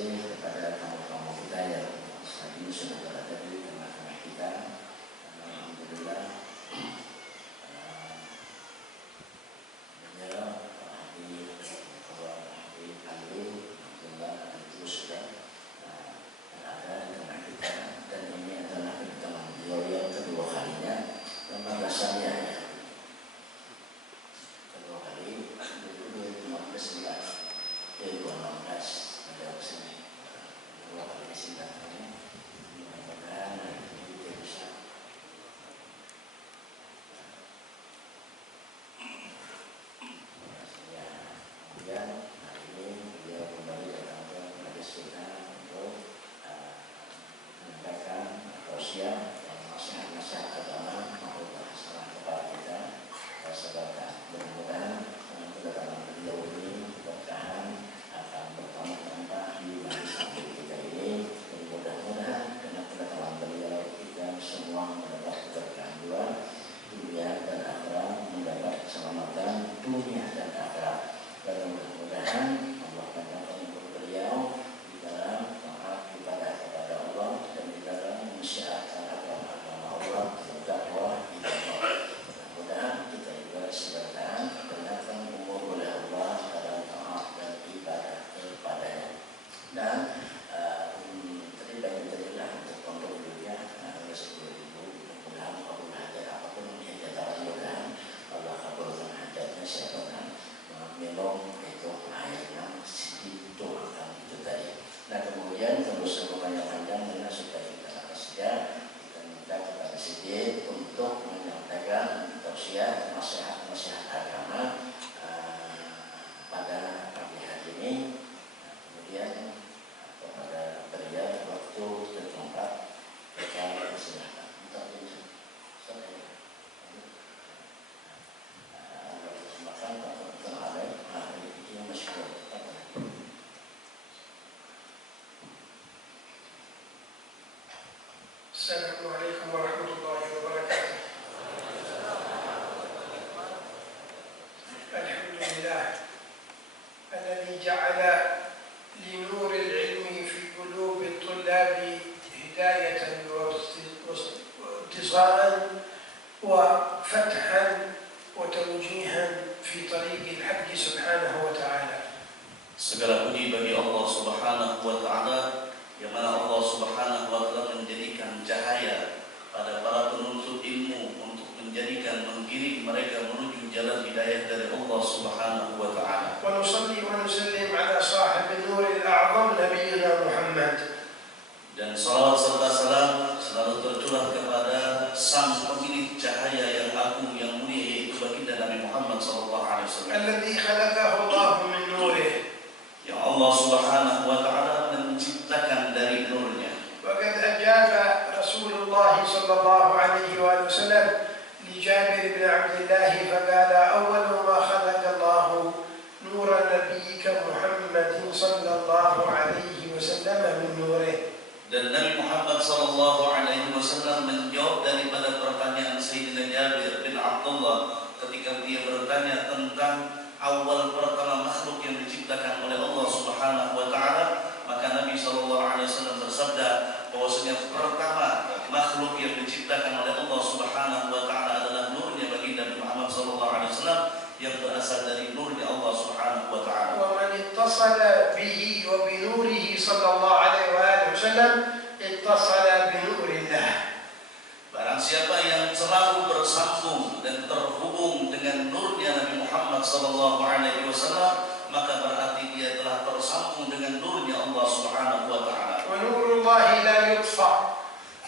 kasih kepada tamu-tamu kita yang saat ini sudah berada di tengah-tengah kita. Alhamdulillah. Assalamualaikum warahmatullahi wabarakatuh. Alhamdulillah alladzi ja'ala li nuril ilmi fi qulubi at-tullabi hidayatan wa ittisaalan wa fathan wa tawjihan fi tariqil haqqi subhanahu wa ta'ala. Segala puji bagi Allah Subhanahu wa ta'ala, yang mana Allah Subhanahu wa ta'ala menjadikan cahaya pada para penuntut ilmu untuk menggiring mereka menuju jalan hidayah dari Allah Subhanahu wa ta'ala. Wa nusalli wa nusallim ala sahibi nuril a'zam nabiyina Muhammad. Dan salawat serta salam selalu tercurah kepada sang pemilik cahaya yang agung yang mulia, yaitu baginda Nabi Muhammad sallallahu alaihi wasallam. Alladzi khalaqahu Allah min nurih. Yang Allah Subhanahu wa ta'ala menciptakan dari nurnya. وقد أجاب رسول الله صلى الله عليه وآله وسلم لجابر بن عبد الله فقال أول ما خلق الله نور نبيك محمد صلى الله عليه وسلم من نوره. Dan Nabi Muhammad sallallahu alaihi wasallam menjawab daripada pertanyaan Sayyidina Jabir bin Abdullah ketika dia bertanya tentang awal pertama makhluk yang diciptakan oleh Allah Subhanahu wa ta'ala, maka Nabi sallallahu alaihi wasallam bersabda bahwasanya pertama makhluk yang diciptakan oleh Allah Subhanahu wa ta'ala adalah nurnya baginda Nabi Muhammad sallallahu alaihi wasallam yang berasal dari nurnya Allah Subhanahu wa ta'ala. Wa man ittasala bihi wa bi nurihi sallallahu alaihi wasallam ittasala bi nurillah. Barang siapa yang selalu bersambung dan terhubung dengan nurnya Nabi Muhammad sallallahu alaihi wasallam, maka berarti dia telah tersambung dengan nurnya Allah Subhanahu wa ta'ala. Wa nurullahi la yutfa.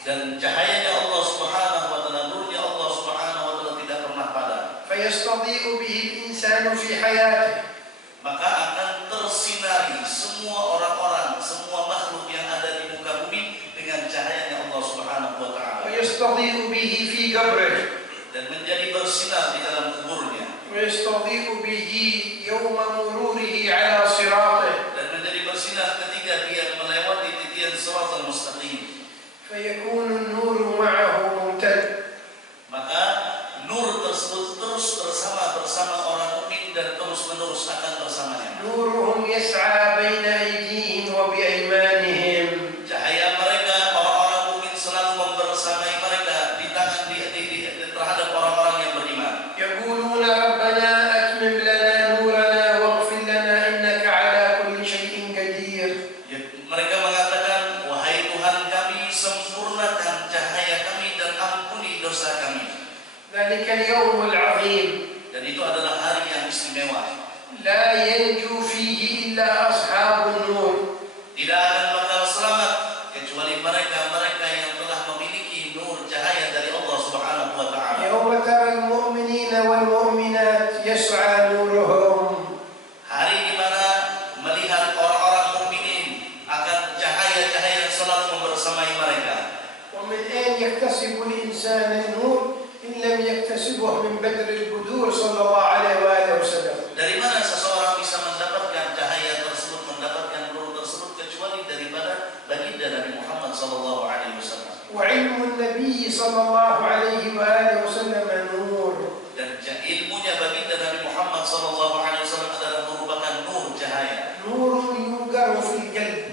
Dan cahayanya Allah Subhanahu wa ta'ala, nurnya Allah Subhanahu wa ta'ala tidak pernah padam. Fayastadi'u bihi al-insanu fi hayatihi. Maka akan tersinari semua orang-orang, semua makhluk yang ada di muka bumi dengan cahayanya Allah Subhanahu wa ta'ala. Yastadi'u bihi fi qabrihi, dan menjadi bersinar di dalam kuburnya. Yastadi'u bihi yawma mururihi ala siratih, dan menjadi bersinar ketika dia melewati titian Shiratal Mustaqim. Fayakunu an-nuru ma'ahu mumtad. Maka nur tersebut terus bersama orang mukmin dan terus menerus akan bersamanya. Nuruhum yas'a baina aydihim wa bi ذلك اليوم العظيم Dan itu adalah hari yang istimewa. لا ينجو فيه إلا أصحاب النور. Tidak akan bakal selamat kecuali mereka-mereka yang telah memiliki nur cahaya dari Allah Subhanahu wa taala. يوم ترى المؤمنين والمؤمنات يسعى نورهم. Hari di mana melihat orang-orang mukminin akan cahaya-cahaya yang selalu membersamai mereka. ومن أين يكتسب الإنسان النور إن لم يكتسبه من بدر البدور صلى الله عليه وآله وسلم. Dari mana seseorang bisa mendapatkan cahaya tersebut, mendapatkan nur tersebut kecuali daripada baginda Nabi Muhammad sallallahu alaihi wasallam. وعلم النبي صلى الله عليه وآله وسلم نور. Dan ilmunya baginda Nabi Muhammad sallallahu alaihi wasallam adalah merupakan nur cahaya. نور يوقر في القلب.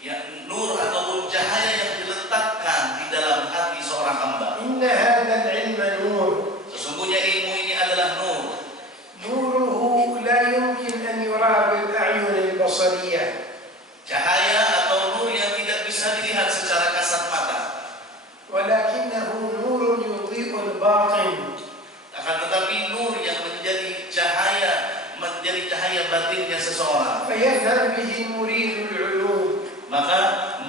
Ya, nur ataupun cahaya yang diletakkan di dalam hati seorang hamba. إن هذا العلم نور. Sesungguhnya ilmu ini adalah nur. نوره لا يمكن أن يرى بالأعين البصرية. Cahaya atau nur yang tidak bisa dilihat secara kasat mata. ولكنه نور يضيء الباطن. Akan tetapi nur yang menjadi cahaya batinnya seseorang. فيفهم به مريد العلوم. Maka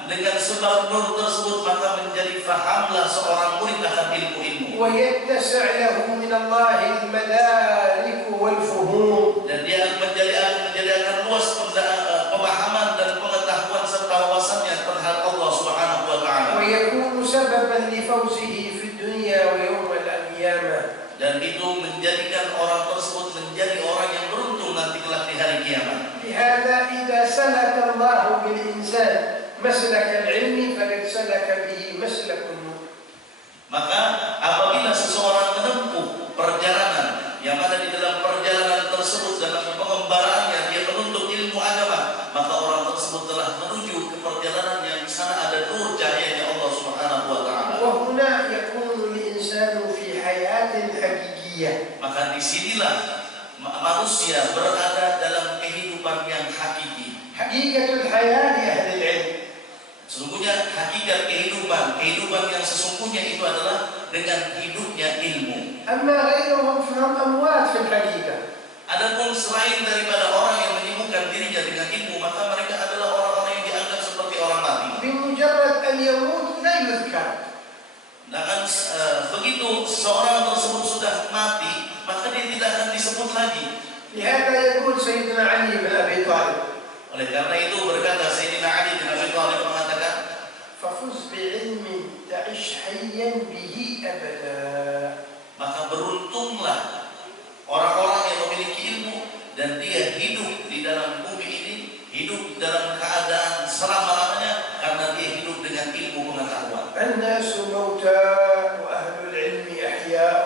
dengan sebab nur tersebut maka menjadi fahamlah seorang murid akan ilmu-ilmu. ويتسع له من الله المدارك والفهوم. Dan dia akan luas pemahaman dan pengetahuan serta wawasannya terhadap Allah Subhanahu wa taala. ويكون سببا لفوزه في الدنيا ويوم القيامة. Dan itu menjadikan orang tersebut menjadi orang yang beruntung nanti kelak di hari kiamat. لهذا إذا سلك الله بالإنسان مسلك العلم فقد سلك به مسلك النور. Maka apabila seseorang menempuh perjalanan yang mana di dalam perjalanan tersebut dalam pengembaraannya dia menuntut ilmu agama, maka orang tersebut telah menuju ke perjalanan yang di sana ada nur cahayanya Allah Subhanahu wa taala. وهنا يكون الإنسان في حياة حقيقية. Maka disinilah manusia berada dalam kehidupan yang hakiki. حقيقة الحياة لأهل العلم. Sesungguhnya hakikat kehidupan yang sesungguhnya itu adalah dengan hidupnya ilmu. أما غيرهم فهم أموات في الحقيقة. Adapun selain daripada orang yang menyibukkan dirinya dengan ilmu, maka mereka adalah orang-orang yang dianggap seperti orang mati. بمجرد أن يموت لا يذكر. Nah, begitu seorang tersebut sudah mati, maka dia tidak akan disebut lagi. لهذا يقول سيدنا علي بن أبي طالب. Oleh karena itu berkata Sayyidina Ali bin Abi Thalib mengatakan, ففز بعلم تعش حيا به أبدا. maka beruntunglah orang-orang yang memiliki ilmu dan dia hidup di dalam bumi ini, hidup dalam keadaan selama-lamanya karena dia hidup dengan ilmu pengetahuan. الناس موتى وأهل العلم أحياء.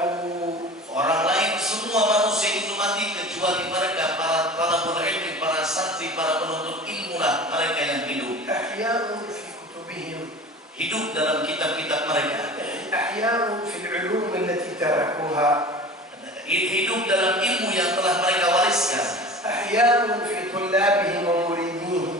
Orang lain semua manusia itu mati kecuali mereka para talabul ilmi, para santri, para penuntut ilmu lah mereka yang hidup. أحياء في كتبهم. Hidup dalam kitab-kitab mereka. أحياء في العلوم التي تركوها. Hidup dalam ilmu yang telah mereka wariskan. أحياء في طلابهم ومريديهم.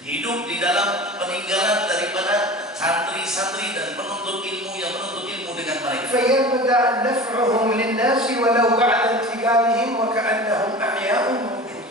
Hidup di dalam peninggalan daripada santri-santri dan penuntut ilmu yang menuntut ilmu dengan mereka. فيبدأ نفعهم للناس ولو بعد انتقالهم وكأنهم أحياء موجودين.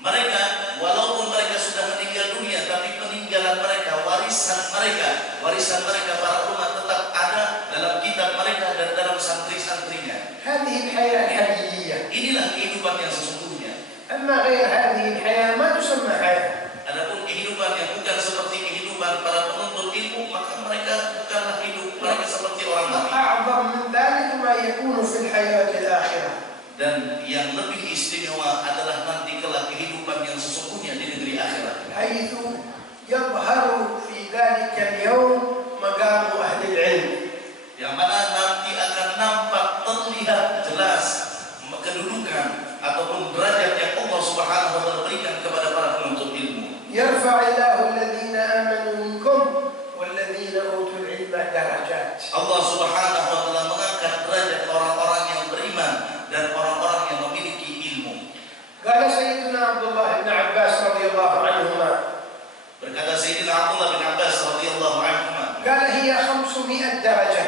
Mereka walaupun mereka sudah meninggal dunia, tapi peninggalan mereka, warisan mereka para umat tetap ada dalam kitab mereka dan dalam santri-santrinya. هذه الحياة الحقيقية. Inilah kehidupan yang sesungguhnya. أما غير هذه الحياة ما تسمى حياة. Adapun kehidupan yang bukan seperti kehidupan para penuntut ilmu, maka mereka bukanlah hidup, mereka seperti orang mati. أعظم من ذلك ما يكون في الحياة الآخرة. Dan yang lebih istimewa adalah nanti kelak kehidupan yang sesungguhnya di negeri akhirat. حيث يظهر في ذلك اليوم مقام أهل العلم. Yang mana nanti akan nampak terlihat jelas kedudukan ataupun derajat yang Allah Subhanahu wa taala berikan kepada para penuntut ilmu. يرفع الله الذين آمنوا منكم والذين أوتوا العلم درجات. Allah Subhanahu wa taala mengangkat derajat orang-orang yang beriman dan orang-orang yang memiliki ilmu. قال سيدنا عبد الله بن عباس رضي الله عنهما. Berkata Sayyidina Abdullah bin Abbas radhiyallahu anhuma. قال هي 500 درجة.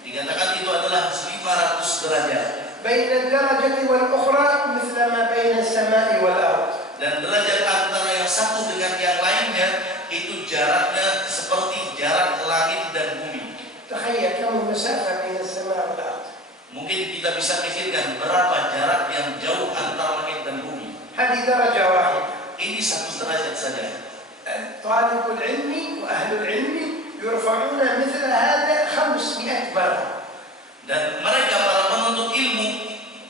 Dikatakan itu adalah 500 derajat. بين الدرجة والأخرى مثل ما بين السماء والأرض. Dan derajat antara yang satu dengan yang lainnya itu jaraknya seperti jarak langit dan bumi. تخيل كم المسافة بين السماء والأرض. Mungkin kita bisa pikirkan berapa jarak yang jauh antara langit dan bumi. هذه درجة واحدة. Ini satu derajat saja. طالب العلم وأهل العلم يرفعون مثل هذا 500 مرة. Dan mereka para penuntut ilmu,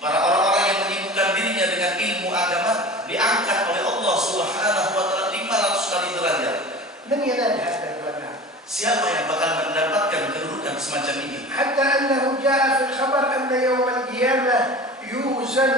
para orang-orang yang menyibukkan dirinya dengan ilmu agama diangkat oleh Allah Subhanahu wa taala 500 kali derajat. من ينال هذا المقام؟ Siapa yang bakal mendapatkan kedudukan semacam ini? حتى أنه جاء في الخبر أن يوم القيامة يوزن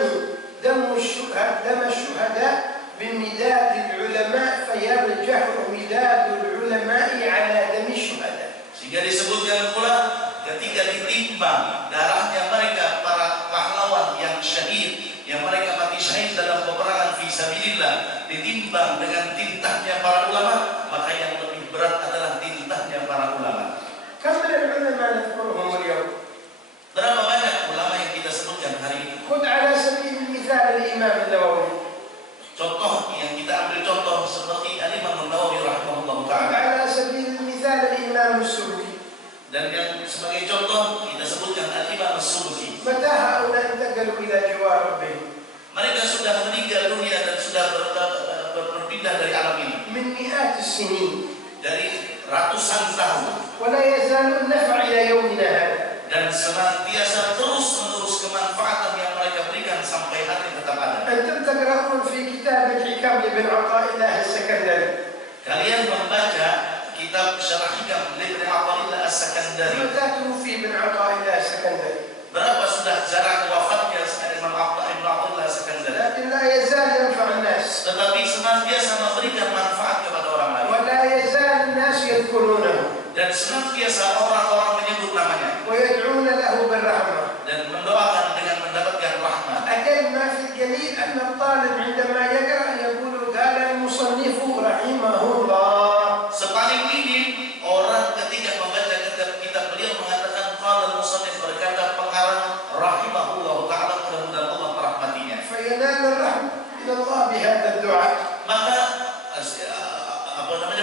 دم الشهداء بمداد العلماء فيرجح مداد العلماء على دم الشهداء. Sehingga disebutkan pula ketika ditimbang darahnya mereka para pahlawan yang syahid, yang mereka mati syahid dalam peperangan fi sabilillah, ditimbang dengan tintanya para ulama, maka yang lebih berat adalah tintanya para ulama. كم من العلماء نذكرهم اليوم؟ Berapa banyak ulama yang kita sebutkan hari ini? خذ على سبيل المثال الإمام النووي. Contoh yang kita ambil contoh seperti Al-Imam An-Nawawi rahimahullah خذ ta'ala. على سبيل المثال الإمام السبكي. Dan yang sebagai contoh kita sebutkan Al-Imam As-Subki. متى هؤلاء انتقلوا إلى جوار ربهم؟ Mereka sudah meninggal dunia dan sudah berpindah dari alam ini. من مئات السنين. Dari ratusan tahun. ولا يزال النفع إلى يومنا هذا. Dan senantiasa terus-menerus kemanfaatan yang mereka berikan sampai hari tetap ada. أنتم تقرؤون في كتاب الحكام لابن عطاء الله السكندري. Kalian membaca kitab Syarah Hikam Ibn Athaillah As-Sakandari. متى توفي ابن عطاء الله السكندري؟ Berapa sudah jarak wafatnya Imam Ibn Athaillah As-Sakandari? لكن لا يزال ينفع الناس. Tetapi senantiasa memberikan manfaat kepada orang lain. ولا يزال الناس يذكرونه. Dan senantiasa orang-orang menyebut namanya. ويدعون له بالرحمة. Dan mendoakan dengan mendapatkan rahmat. أجل ما في الجليل أن الطالب عندما يقرأ يقول قال المصنف رحمه الله. Sepaling minim orang ketika membaca kitab beliau mengatakan qala al-musannif, berkata pengarang rahimahullah taala, mudah-mudahan Allah merahmatinya. فينال الرحمة من الله بهذا الدعاء. Maka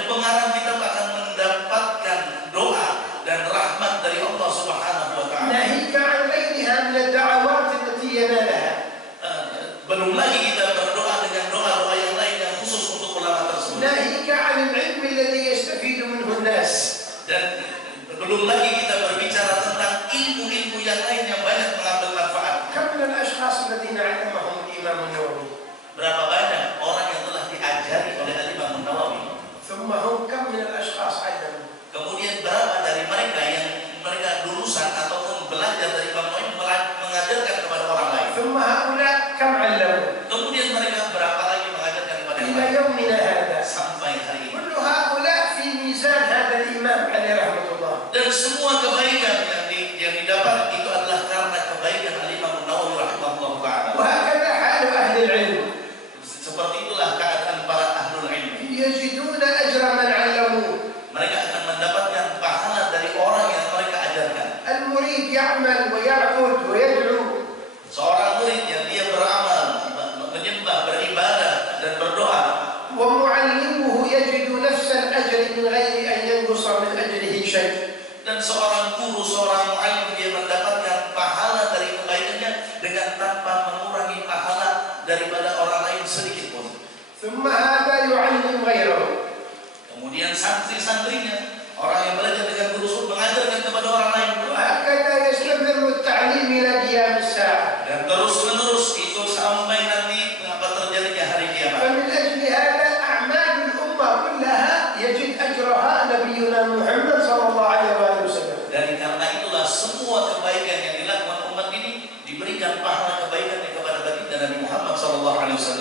pengarang kitab akan mendapatkan doa dan rahmat dari Allah Subhanahu wa taala. ناهيك عن غيرها من الدعوات التي ينالها. Belum lagi kita berdoa dengan doa-doa yang lain yang khusus untuk ulama tersebut. ناهيك عن العلم الذي يستفيد منه الناس. Dan belum lagi kita berbicara tentang ilmu-ilmu yang lain yang banyak mengambil manfaat. كم من الأشخاص الذين علمهم الإمام النووي؟ Berapa banyak orang yang telah diajari oleh Al-Imam An-Nawawi? ثم هم كم من الأشخاص علموا؟ Kemudian berapa dari mereka yang mereka lulusan ataupun belajar dari Imam Nawawi mengajarkan kepada orang lain? ثم هؤلاء كم علموا؟ Kemudian mereka berapa lagi mengajarkan kepada yang إلى lain? يومنا هذا Sampai hari ini. كل هؤلاء في ميزان هذا الإمام عليه رحمة الله. Dan semua kebaikan yang didapat itu adalah karena kebaikan Al-Imam An-Nawawi rahimahullah ta'ala. وهكذا حال أهل العلم. Seperti itulah keadaan para ahlul ilmi. يجدون أجر من علموه. Mereka akan mendapatkan pahala dari orang yang mereka ajarkan. المريد يعمل ويعبد ويدعو. Seorang murid yang dia beramal, menyembah, beribadah dan berdoa, ومعلمه يجد نفس الأجر من غير أن ينقص من أجره شيء. dan seorang guru, seorang muallim dia mendapatkan pahala dari kebaikannya dengan tanpa mengurangi pahala daripada orang lain sedikit pun. ثم هذا يعلم غيره. Kemudian santri-santrinya, orang yang belajar dengan guru mengajarkan kepada orang lain. وهكذا يستمر التعليم إلى قيام الساعة. Dan terus-menerus itu sampai nanti terjadinya hari kiamat. فمن أجل هذا أعمال الأمة كلها يجد أجرها نبينا محمد صلى الله عليه وسلم. Dan karena itulah semua kebaikan yang dilakukan umat ini diberikan pahala kebaikannya kepada baginda Nabi Muhammad SAW.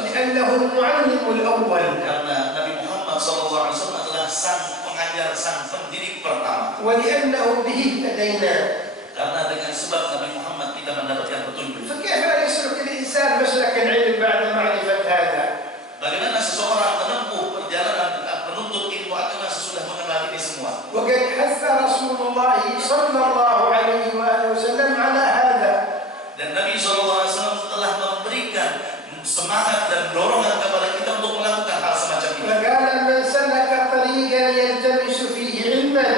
لأنه المعلم الأول. Karena Nabi Muhammad SAW adalah sang pengajar, sang pendidik pertama. ولأنه به اهتدينا. Karena dengan sebab Nabi Muhammad kita mendapatkan petunjuk. فكيف لا يسلك الإنسان مسلك العلم بعد معرفة هذا؟ Bagaimana seseorang menempuh perjalanan menuntut ilmu agama sesudah mengenal ini semua? وقد حث رسول الله صلى الله عليه وآله وسلم على هذا. dorongan kepada kita untuk melakukan hal semacam ini. فقال من سلك طريقا يلتمس فيه علما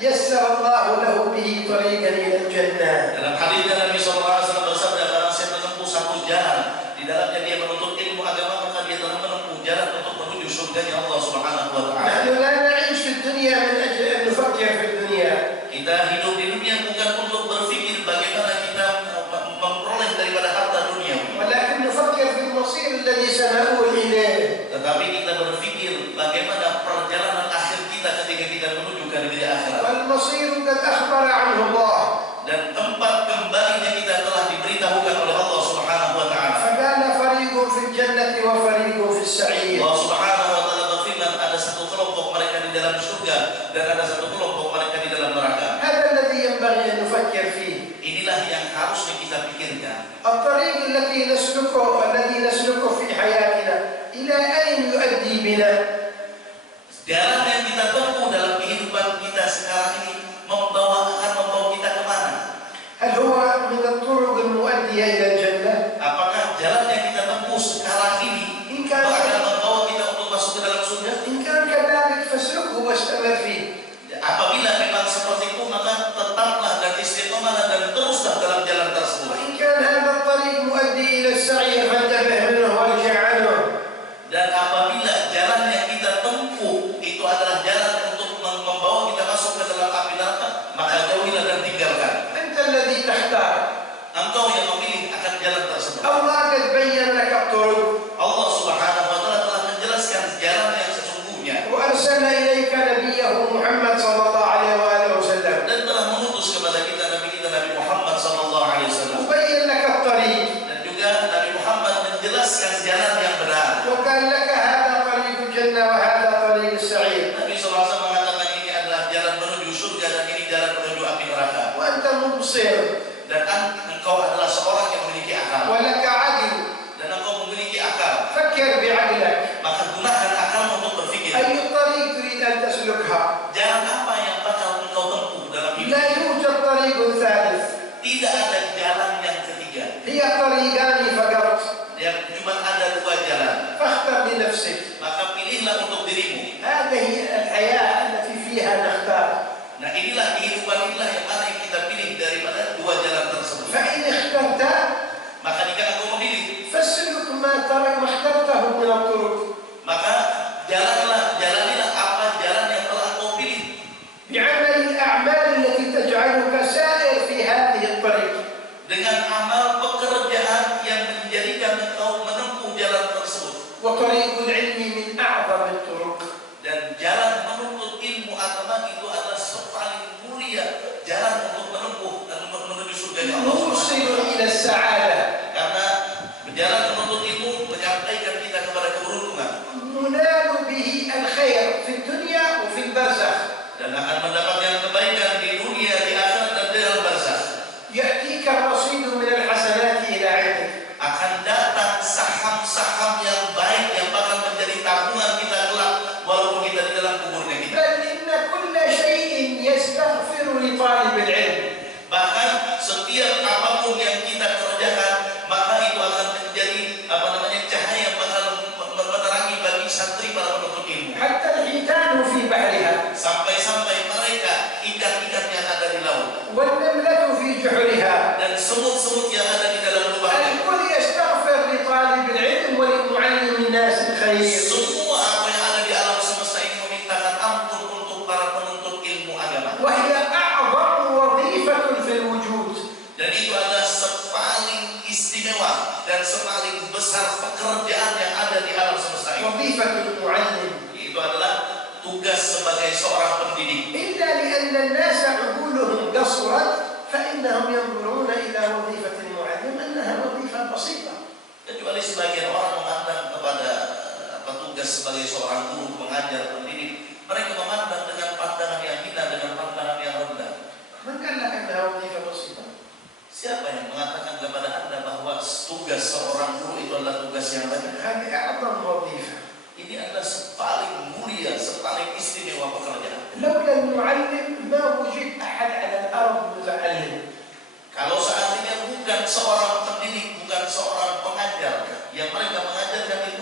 يسر الله له به طريقا إلى الجنة. Dalam hadisnya Nabi SAW bersabda, barang siapa menempuh satu jalan, di dalamnya dia menuntut ilmu agama, maka dia telah menempuh jalan untuk menuju surganya Allah Subhanahu wa Ta'ala. نحن لا نعيش في الدنيا من أجل أن نفكر في الدنيا. Kita hidup di dunia bukan untuk berpikir bagaimana kita memperoleh daripada harta dunia, ولكن نفكر في المصير الذي سنؤول إليه. tetapi kita berpikir bagaimana perjalanan akhir kita ketika kita menuju ke negeri akhirat. والمصير قد أخبر عنه الله. Dan tempat kembalinya kita telah diberitahukan oleh Allah Subhanahu wa Ta'ala. فقال فريق في الجنة وفريق في السعير. Allah Subhanahu wa Ta'ala berfirman, ada satu kelompok mereka di dalam surga dan ada satu kelompok mereka di dalam neraka. هذا الذي ينبغي أن نفكر فيه. Inilah yang harusnya kita pikirkan. الطريق الذي نسلكه في حياتنا إلى أين يؤدي بنا؟ Jalan yang kita tempuh dalam kehidupan kita sekarang ini akan membawa kita kemana? هل هو من الطرق المؤدية إلى الجنة؟ Apakah jalan yang kita tempuh sekarang ini akan membawa kita untuk masuk ke dalam surga? إن كان كذلك فاسلكه واستمر فيه. Apabila memang seperti itu, maka tetaplah dan istiqomahlah dan teruslah dalam jalan tersebut. وإن كان هذا الطريق مؤدي إلى السعير فانتبه منه وارجع عنه. Dan apabila jalan yang kita tempuh itu adalah jalan untuk membawa kita masuk ke dalam api neraka, maka jauhilah dan tinggalkan. أنت الذي تختار. Engkau yang memilih akan jalan tersebut. الله قد بين لك الطرق. Allah Subhanahu wa Ta'ala telah menjelaskan jalan yang sesungguhnya وأرسل إليك نبيه محمد صلى الله عليه وآله وسلم. dan telah mengutus kepada kita Nabi Muhammad sallallahu alaihi wasallam. وبين لك الطريق. Dan juga Nabi Muhammad menjelaskan jalan yang benar. وقال لك هذا طريق الجنة وهذا طريق السعير. Nabi SAW mengatakan ini adalah jalan menuju surga dan ini jalan menuju api neraka. وأنت مبصر. Dan engkau adalah seorang yang memiliki akal. ولك عقل. Dan engkau memiliki akal. فكر بعقلك. Maka gunakan akal untuk berpikir. أي طريق تريد أن تسلكها؟ Jalan apa yang bakal engkau tempuh dalam hidup? لا يوجد طريق ثالث. Tidak ada jalan yang ketiga. هي طريقان فقط. Yang cuma ada dua jalan. فاختر لنفسك. Maka pilihlah untuk dirimu. هذه الحياة التي فيها نختار. Nah, inilah kehidupan, inilah yang mana yang kita pilih daripada dua jalan tersebut. فإن اخترت Maka jika engkau memilih, فاسلك ما اخترته من الطرق. maka jalanilah apa jalan yang telah engkau pilih. بعمل الأعمال التي تجعلك سائر في هذه الطريق. Dengan amal pekerjaan yang menjadikan engkau menempuh jalan tersebut. وطريق العلم من أعظم الطرق. Dan jalan menuntut ilmu agama itu adalah paling mulia jalan untuk menempuh dan menuju surga Allah. نوصل إلى السعادة. Karena berjalan menuntut ilmu menyampaikan kita kepada keberuntungan. ننال به الخير في الدنيا وفي البرزخ. Dan akan mendapatkan kebaikan di dunia, di akhirat dan di dalam barzakh. يأتيك الرصيد من الحسنات إلى عندك. Akan datang saham-saham yang baik yang bakal menjadi tabungan kita kelak walaupun kita di dalam kuburnya kita. بل إن كل شيء يستغفر لطالب العلم. Bahkan setiap apapun yang kita kerjakan, maka itu akan menjadi cahaya yang bakal menerangi bagi santri para penuntut ilmu. حتى الحيتان في بحرها. Sampai-sampai mereka ikan-ikan yang ada di laut والنملة في جحرها. dan semut-semut yang ada di dalam lubangnya. الكل يستغفر لطالب العلم ولمعلم الناس الخير. Semua apa yang ada di alam semesta ini memintakan ampun untuk para penuntut ilmu agama. وهي أعظم وظيفة في الوجود. Dan itu adalah sepaling istimewa dan sepaling besar pekerjaan yang ada di alam semesta ini. وظيفة المعلم. Itu adalah tugas sebagai seorang pendidik. إلا لأن الناس عقولهم قصرت فإنهم ينظرون إلى وظيفة المعلم أنها وظيفة بسيطة. Kecuali sebagian orang memandang kepada tugas sebagai seorang guru, pengajar, pendidik, mereka memandang dengan pandangan yang hina, dengan pandangan yang rendah. من قال لك أنها وظيفة بسيطة؟ Siapa yang mengatakan kepada Anda bahwa tugas seorang guru itu adalah tugas yang banyak? هذه أعظم وظيفة. Ini adalah paling mulia, paling istimewa pekerjaan. لولا المعلم ما وجد أحد على الأرض متعلم. Kalau seandainya bukan seorang pendidik, bukan seorang pengajar yang mereka mengajarkan itu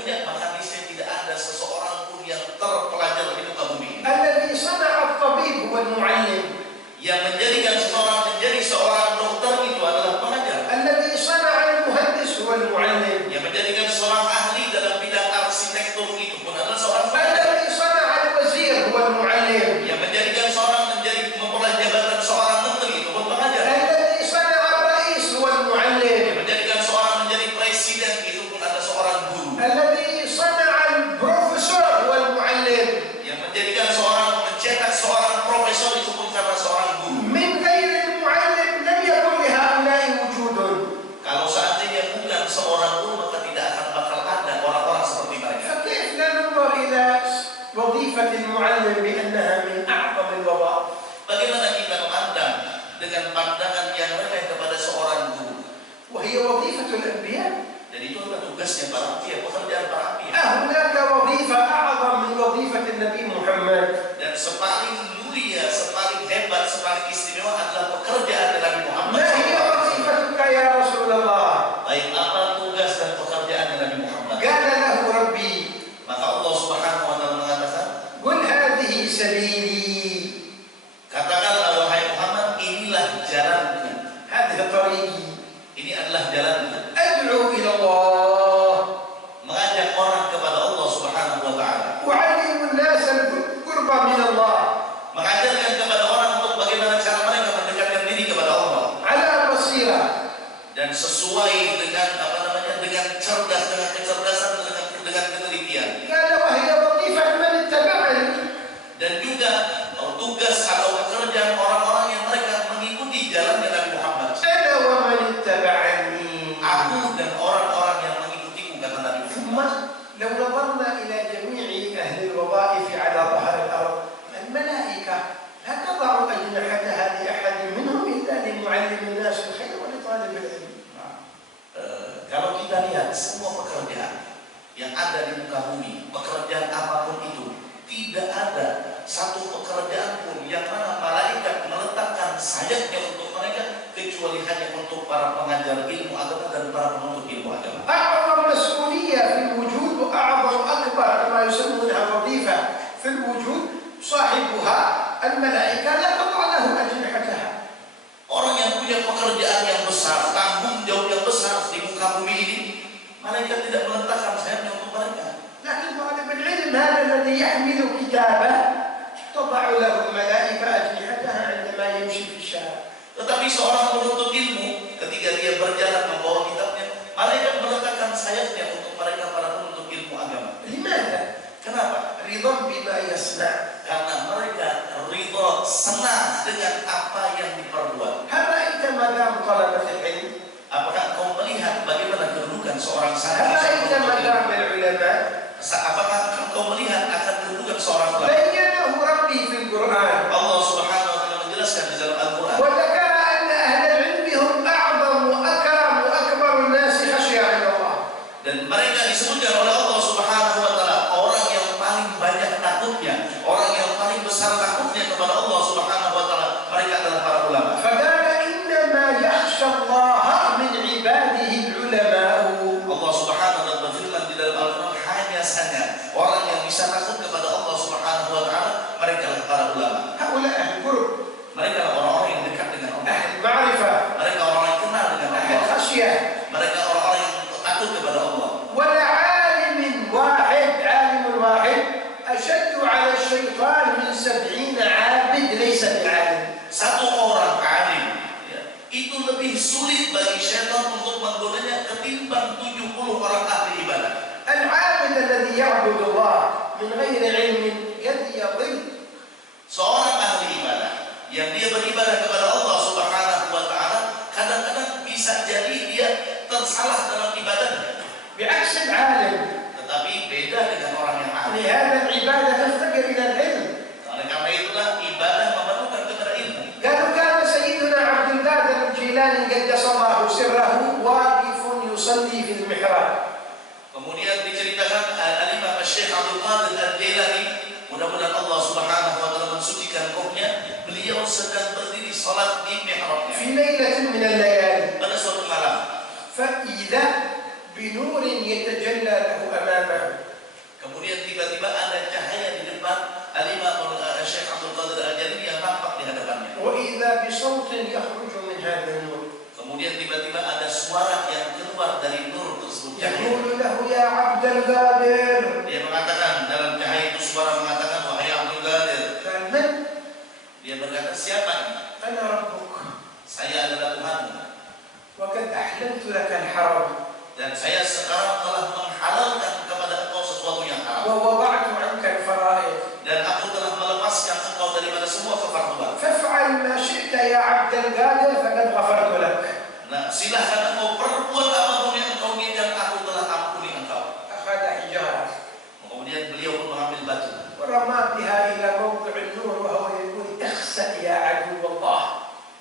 وظيفة المعلم بأنها من أعظم الوظائف. Bagaimana kita memandang dengan pandangan yang rendah kepada seorang guru? وهي وظيفة الأنبياء. Dan itu adalah tugasnya para anbiya, pekerjaan para anbiya. هناك وظيفة أعظم من وظيفة النبي محمد. Dan sepaling mulia, sepaling hebat, sepaling istimewa adalah pekerjaan Nabi Muhammad. ما هي وظيفتك يا رسول الله؟ Baik, apa tugas dan pekerjaan Nabi Muhammad? قال له ربي. Maka Allah Subhanahu wa taala mengatakan, قل هذه سبيلي. katakanlah wahai Muhammad, inilah jalanku. هذه طريقي. Ini adalah jalanku. أدعو إلى الله. Mengajak orang kepada Allah Subhanahu wa taala. أعلم الناس القرب من الله. Mengajarkan kepada orang untuk bagaimana cara mereka mendekatkan diri kepada Allah. على بصيرة. Dan sesuai dengan dengan cerdas, dengan kecerdasan, dengan ketelitian. قال وهي وظيفة من اتبعني. Dan juga tugas atau pekerjaan orang-orang yang mereka mengikuti jalannya Nabi Muhammad. أنا ومن اتبعني. Aku dan orang-orang yang mengikutiku, kata Nabi ثم Muhammad. لو نظرنا إلى جميع أهل الوظائف على ظهر الأرض، الملائكة لا تضع أجنحتها لأحد منهم إلا لمعلم الناس الخير ولطالب العلم. Kalau kita lihat semua pekerjaan yang ada di muka bumi, pekerjaan apapun itu, tidak ada satu pekerjaan pun yang mana malaikat meletakkan sayapnya untuk mereka kecuali hanya untuk para pengajar ilmu agama dan para penuntut ilmu agama. أعظم مسؤولية في الوجود وأعظم أكبر كما يسمونها وظيفة في الوجود صاحبها الملائكة لا تضع له أجنحتها. Orang yang punya pekerjaan yang besar, tanggung jawab yang besar di muka bumi ini, malaikat tidak meletakkan sayapnya untuk mereka. لكن طالب العلم هذا الذي يحمل كتابه تضع له الملائكة أجنحتها عندما يمشي في الشارع. Tetapi seorang penuntut ilmu ketika dia berjalan membawa kitabnya, malaikat meletakkan sayapnya untuk mereka para penuntut ilmu agama. لماذا؟ Kenapa? رضا بما يصنع. Karena mereka ridha, senang dengan apa yang diperbuat. هل رأيت مدام طلبة العلم؟ Apakah engkau melihat bagaimana kedudukan seorang هل santri? رأيت مدام العلماء؟ Apakah engkau melihat akan kedudukan seorang ulama? بينه ربي في القرآن Allah Subhanahu wa taala menjelaskan di dalam Al-Qur'an. وذكر أن أهل العلم هم أعظم وأكرم وأكبر الناس خشية عند الله. Dan mereka disebutkan oleh Allah Subhanahu wa taala orang yang paling banyak takutnya, orang yang paling besar takutnya kepada Allah Subhanahu wa taala, mereka adalah para ulama. فقال إنما يخشى الله من عباده العلماء. Allah Subhanahu wa taala berfirman di dalam Al-Qur'an, hanya saja orang yang bisa takut kepada Allah Subhanahu wa taala, mereka adalah para ulama. هؤلاء أهل قرب. Mereka adalah orang-orang yang dekat dengan Allah. أهل معرفة. Mereka orang-orang yang kenal dengan أهل Allah. خشية. Mereka orang-orang yang takut kepada Allah. ولعالم واحد عالم واحد أشد على الشيطان من 70 عابد ليس بعالم. Satu orang alim, ya, itu lebih sulit bagi syaitan untuk menggodanya ketimbang 70 orang ahli ibadah. العابد الذي يعبد الله من غير علم قد يضل. Seorang ahli ibadah yang dia beribadah kepada Allah Subhanahu wa taala, kadang-kadang bisa jadi dia tersalah dalam ibadahnya. بعكس العالم. Tetapi beda dengan orang yang ahli. لهذا العبادة تفتقر إلى العلم. Oleh karena itulah ibadah memerlukan kepada ilmu. قالوا كان سيدنا عبد القادر الجيلاني قدس الله سره واقف يصلي في المحراب. Kemudian diceritakan Al-Imam Syekh Abdul Qadir Al-Jailani, mudah-mudahan Allah Subhanahu wa taala mensucikan rohnya, beliau sedang berdiri salat di mihrabnya في ليلة من الليالي. pada suatu malam. فإذا بنور يتجلى له أمامه. Kemudian tiba-tiba ada cahaya di depan Al-Imam Syekh Abdul Qadir Al-Jailani yang nampak di hadapannya. وإذا بصوت يخرج من هذا النور. Kemudian tiba-tiba ada suara yang keluar dari nur tersebut. يقول له يا عبد القادر. Dia mengatakan, dalam cahaya itu suara mengatakan, wahai Abdul Qadir. قال من؟ Dia berkata, siapa ini? أنا ربك. Saya adalah Tuhanmu. وقد أحللت لك الحرام. Dan saya sekarang telah menghalalkan kepada engkau sesuatu yang haram. ووضعت عنك الفرائض. Dan aku telah melepaskan engkau daripada semua kefarduan. فافعل ما شئت يا عبد القادر فقد غفرت لك. Nah, silahkan engkau perbuat apapun yang engkau inginkan, aku telah ampuni engkau. أخذ حجارة Kemudian beliau pun mengambil batu رمى بها إلى موضع النور وهو يقول اخسأ يا عدو الله.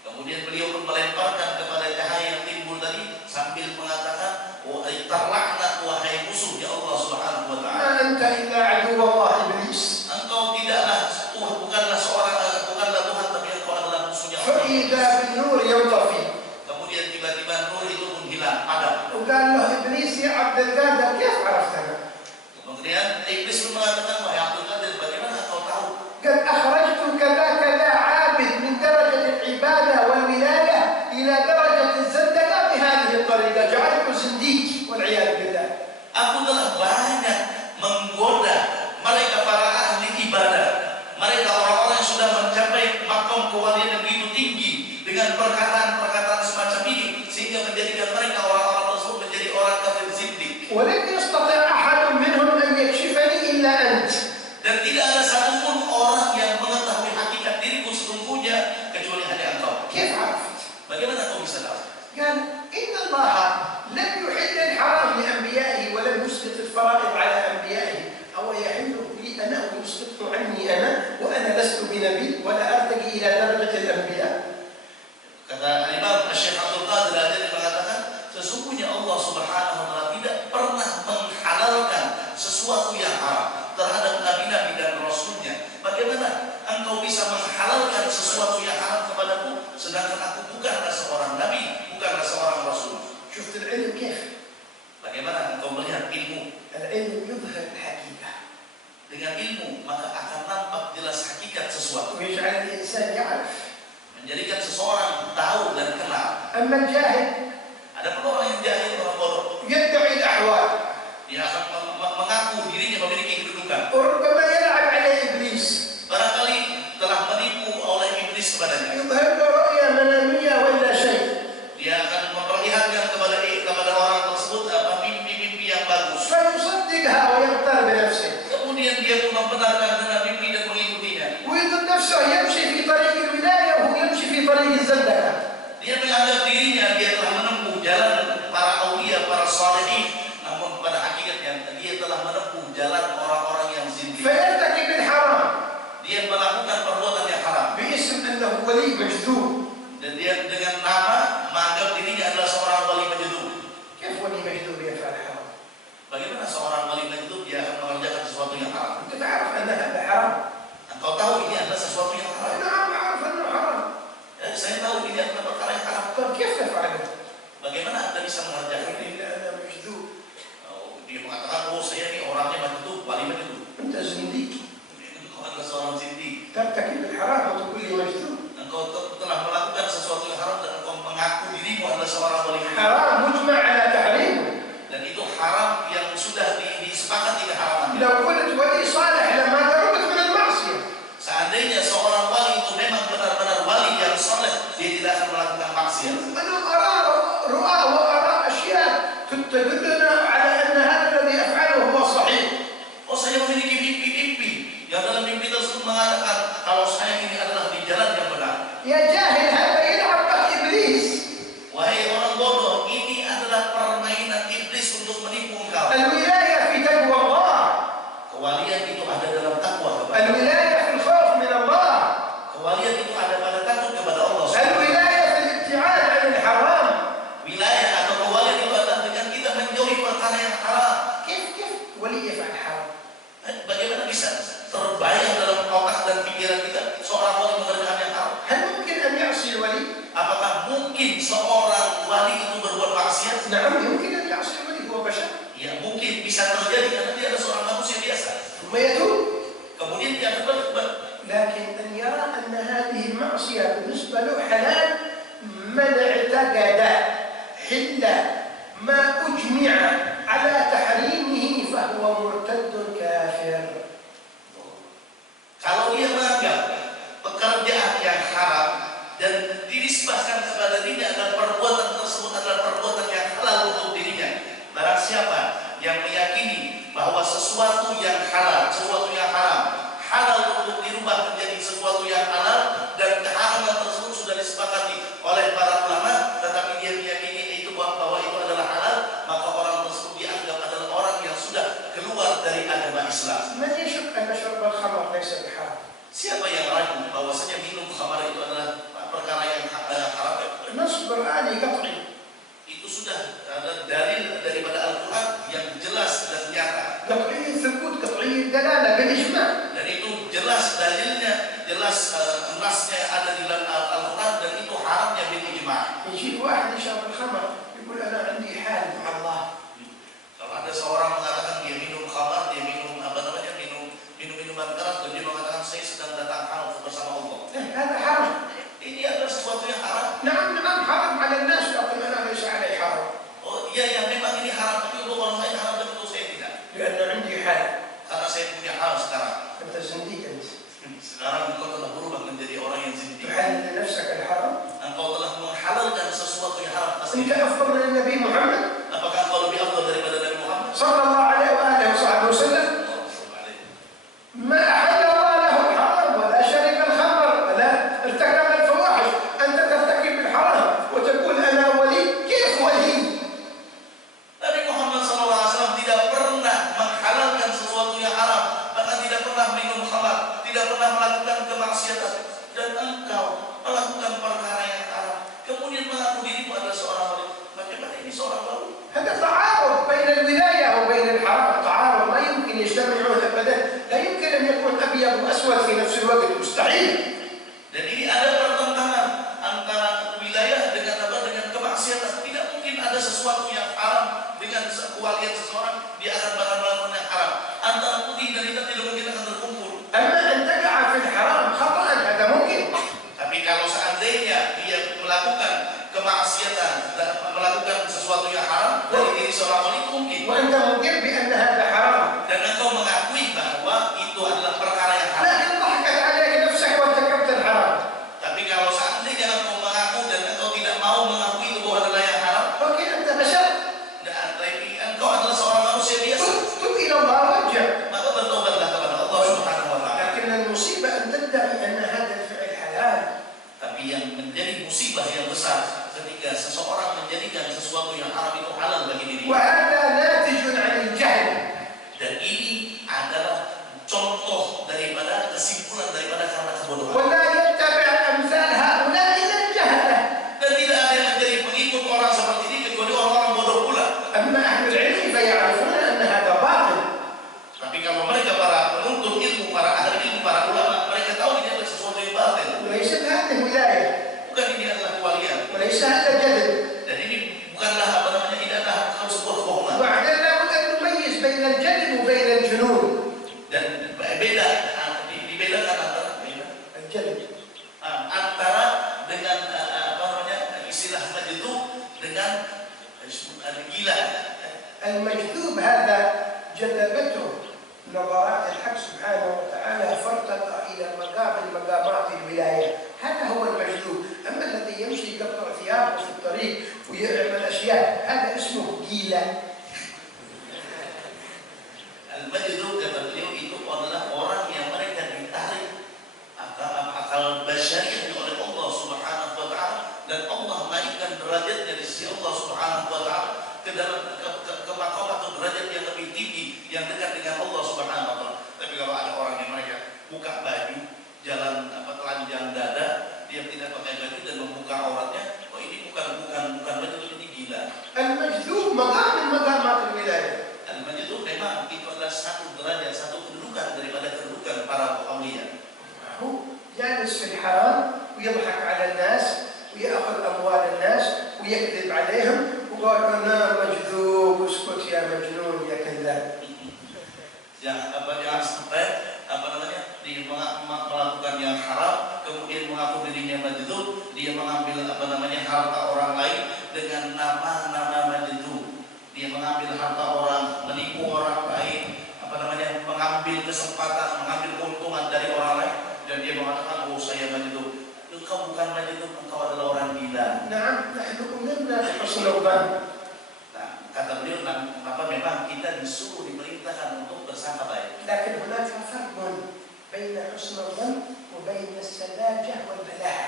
Kemudian beliau pun melemparkan kepada cahaya yang timbul tadi sambil mengatakan, terlaknat wahai musuh ya Allah Subhanahu wa taala. ما أنت إلا عدو الله إبليس. Engkau tidaklah bukanlah Tuhan, tapi engkau adalah musuhnya Allah. فإذا بالنور ينطفي. Kemudian tiba-tiba nur itu pun hilang, padam. وقال له إبليس يا عبد القادر كيف عرفتنا؟ Kemudian iblis pun mengatakan, wahai Abdul Qadir, bagaimana engkau tahu? قد أخرجت كذا كذا عابد من درجة العبادة والولاية إلى درجة الزندقة بهذه الطريقة، جعلته زنديق والعياذ بالله. Aku telah banyak menggoda mereka para ahli ibadah, mereka orang-orang yang sudah mencapai makom kewalian yang begitu tinggi dengan perkataan-perkataan semacam ini, sehingga menjadikan mereka orang-orang tersebut menjadi orang kafir zindik. ولم يستطع أحد منهم أن يكشفني إلا أنت. Dan tidak ada satupun orang yang mengetahui hakikat diriku sesungguhnya kecuali hanya engkau. كيف عرفت؟ Bagaimana kau bisa tahu? قال إن الله لم يحل الحرام لأنبيائه ولم يسقط الفرائض على أنبيائه، أو يحله لي أنا ويسقطه عني أنا وأنا لست بنبي ولا أرتقي إلى درجة الأنبياء. Kata Imam Syekh Abdul Qadir Al-Jilani mengatakan, sesungguhnya Allah Subhanahu wa taala tidak pernah menghalalkan sesuatu yang haram terhadap nabi-nabi dan rasulnya. Bagaimana engkau bisa menghalalkan sesuatu yang haram kepadaku sedangkan aku bukanlah seorang nabi, bukanlah seorang rasul? شفت العلم كيف؟ Bagaimana engkau melihat ilmu? العلم يظهر الحقيقة Dengan ilmu maka akan nampak jelas hakikat sesuatu, ويجعل الإنسان يعرف. menjadikan seseorang tahu dan kenal. أما الجاهل Ada pun orang yang jahil, orang bodoh, يدعي الأحوال dia akan mengaku dirinya memiliki kedudukan. وربما يلعب عليه إبليس، Barangkali telah menipu oleh iblis kepadanya. يظهر له رؤيا منامية ولا شيء، Dia akan memperlihatkan kepada orang tersebut mimpi-mimpi yang bagus. فيصدقها ويغتر بنفسه، Kemudian dia pun membenarkan dengan mimpi dan mengikutinya. ويظن نفسه يمشي في طريق الولاية وهو يمشي في طريق الزندقة. Dia menganggap dirinya dia telah menempuh jalan para aulia, para salihin, namun pada hakikatnya dia telah menempuh jalan orang-orang yang zindik. فيرتكب الحرام Dia melakukan perbuatan yang haram باسم أنه ولي مجذوب. dan dia dengan nama menganggap dirinya adalah seorang wali majdub. كيف ولي مجذوب يفعل حرام؟ Bagaimana seorang wali majdub dia akan mengerjakan sesuatu yang haram? أنت تعرف أن هذا حرام؟ Engkau tahu ini adalah sesuatu yang haram. نعم أعرف أنه حرام. Saya tahu ini adalah perkara yang haram. طيب كيف تفعله؟ Bagaimana Anda bisa mengerjakan ini? إلا أنا مجذوب. Dia mengatakan, oh saya ini orangnya majdub, wali majdub. أنت زنديق Engkau adalah seorang zindik. ترتكب الحرام وتقول لي مجذوب. Engkau telah melakukan sesuatu yang haram dan engkau mengaku dirimu adalah seorang wali majdub. حرام مجمع على تحريمه. Dan itu haram yang sudah disepakati keharamannya. لو قلت ولي صالح لما قربت من المعصية. Seandainya seorang wali itu memang benar-benar wali yang saleh, dia tidak akan melakukan maksiat. أنا أرى رؤى وأرى أشياء تدلنا على أن هذا الذي أفعله هو صحيح. Oh, saya memiliki mimpi-mimpi yang dalam mimpi tersebut mengatakan kalau saya ini adalah di jalan yang benar. يا جاهل هذا يلعب بك إبليس. Wahai orang bodoh, ini adalah permainan iblis untuk menipu engkau. الولاية في تقوى الله. Kewalian itu ada dalam takwa kepada Allah. الولاية في الخوف من الله. Kewalian itu ada pada takut kepada Allah. الولاية في الابتعاد عن الحرام. Wilayah atau kewalian itu adalah dengan kita menjauhi perkara yang haram. كيف ولي يفعل حرام؟ Bagaimana bisa terbayang dalam otak dan pikiran kita seorang wali mengerjakan yang haram? هل ممكن أن يعصي الولي؟ Apakah mungkin seorang wali itu berbuat maksiat? نعم يمكن أن يعصي الولي، هو بشر. Ya mungkin bisa terjadi karena dia adalah seorang manusia biasa. ثم يتوب. Kemudian dia akan bertobat. لكن أن يرى أن هذه المعصية بالنسبة له حلال، من اعتقد حل ما أجمع على تحريمه فهو مرتد كافر. Kalau dia menganggap pekerjaan yang haram dan dinisbahkan kepada dirinya adalah perbuatan tersebut adalah perbuatan yang halal untuk dirinya, barang siapa yang meyakini bahwa sesuatu yang halal, sesuatu yang haram halal untuk dirubah menjadi sesuatu yang halal dan keharaman tersebut sudah disepakati oleh para ulama, tetapi dia meyakini itu bahwa itu adalah halal, maka orang tersebut dianggap adalah orang yang sudah keluar dari agama الخمر ليس بحرام. Siapa yang ragu bahwasanya minum khamar itu adalah perkara yang haram? النص القرآني قطعي. Itu sudah ada dalil daripada Al-Quran yang jelas dan nyata. قطعي الثبوت قطعي الدلالة بالإجماع. Dan itu jelas dalilnya, jelas nasnya ada di dalam Al-Quran dan itu haramnya bil ijma'. يجي واحد يشرب الخمر يقول أنا عندي حال مع الله. Kalau ada seorang mengatakan dia minum khamar, dia minum minuman keras dan dia mengatakan saya sedang datang haram bersama Allah. هذا حرام. Ini adalah sesuatu yang haram. نعم حرام على الناس لكن أنا ليس علي حرام. Oh iya memang ini haram, tapi untuk orang lain haram dan untuk saya tidak. لأن عندي حال. Karena saya punya hal sekarang. أنت زنديق أنت. Sekarang engkau telah berubah menjadi orang yang zindik. تحلل لنفسك الحرام. Engkau telah menghalalkan sesuatu yang haram. أنت أفضل من النبي محمد. Apakah engkau lebih afdal daripada Nabi Muhammad? صلى الله عليه وآله وصحبه وسلم. ما أحل الله له الحرام ولا شرب الخمر ولا ارتكب الفواحش. أنت ترتكب الحرام وتقول أنا ولي. كيف ولي؟ Nabi Muhammad SAW tidak pernah menghalalkan sesuatu yang haram, bahkan tidak pernah minum khamar, tidak pernah melakukan kemaksiatan, dan engkau melakukan perkara yang haram, kemudian mengaku dirimu adalah seorang wali. Bagaimana ini seorang wali? هذا تعارض بين الولاية وبين الحرام. تعارض ما يمكن يجتمعون أبدا. لا يمكن أن يكون أبيض وأسود في نفس الوقت. مستحيل. Dan ini ada pertentangan antara wilayah dengan kemaksiatan. Tidak mungkin ada sesuatu yang haram dengan kewalian seseorang dia akan melakukan yang haram. Antara putih dan hitam tidak mungkin akan berkumpul. أما أن تقع في الحرام خطأ هذا ممكن. Tapi kalau seandainya dia melakukan kemaksiatan dan melakukan sesuatu yang haram dari diri seorang wanita mungkin. وأنت مقر بأن هذا حرام. Dan engkau mengakui bahwa itu adalah perkara yang haram. لكن ضحكت عليك نفسك وارتكبت الحرام. Tapi kalau seandainya engkau mengaku dan engkau tidak mau mengakui itu bahwa adalah yang haram, أوكي أنت بشر. dan tapi engkau adalah seorang manusia biasa, تب إلى الله وارجع. maka bertobatlah kepada Allah Subhanahu wa taala. لكن المصيبة أن تدعي أن هذا الفعل حلال. Tapi yang menjadi musibah yang besar ketika seseorang menjadikan sesuatu yang haram itu halal bagi dirinya. وهذا ناتج عن الجهل. Dan ini adalah contoh daripada kesimpulan daripada karena kebodohan. ولا يتبع أمثال هؤلاء إلا الجهلة. Dan tidak ada yang menjadi pengikut orang seperti ini kecuali orang-orang bodoh pula. أما أهل العلم فيعرفون أن هذا باطل. Tapi kalau mereka para penuntut ilmu, para ahli ilmu, para ulama, mereka tahu ini adalah sesuatu yang batil. وليس هذه ولاية. Bukan ini adalah kewalian. وليس هذا جدل. Dan ini bukanlah ini adalah sebuah kebohongan. وبعدين لابد أن نميز بين الجدل وبين الجنون. Dan dibedakan antara الجدل antara dengan istilah majnun dengan gila. المجذوب هذا جذبته نظرات الحق سبحانه وتعالى فارتقى إلى مقام من مقامات الولاية. هذا هو المجذوب. أما الذي يمشي يقطع ثيابه في الطريق ويعمل أشياء هذا اسمه gila. Al-majnun kata beliau itu adalah orang yang mereka ditarik akal basyariah oleh Allah Subhanahu wa taala dan Allah naikkan derajatnya di sisi Allah Subhanahu wa taala ke dalam ke maqam atau derajat yang lebih tinggi yang dekat dengan Allah Subhanahu wa taala. Tapi kalau ada orang yang mereka buka baju, jalan telanjang dada, dia tidak pakai baju dan membuka auratnya, oh ini bukan majnun, ini gila. المجذوب مقام من مقامات الولاية. Al-majnun memang itu adalah satu derajat, satu kedudukan daripada kedudukan para aulia. هو جالس في الحرام ويضحك على الناس ويأخذ أموال الناس ويكذب عليهم وقال أنا مجذوب اسكت يا مجنون يا كذاب. Jangan sampai dia melakukan yang haram kemudian mengaku dirinya majnun, dia mengambil harta orang lain dengan nama majnun. Dia mengambil harta orang, menipu orang lain, mengambil kesempatan, mengambil keuntungan dari orang lain dan dia mengatakan, oh saya majnun. Engkau bukan majnun, engkau adalah orang gila. نعم نحن أمرنا بحسن الظن. Nah, kata beliau, memang kita disuruh diperintahkan untuk bersangka baik. لكن هناك فرق بين حسن الظن وبين السذاجة والبلاهة.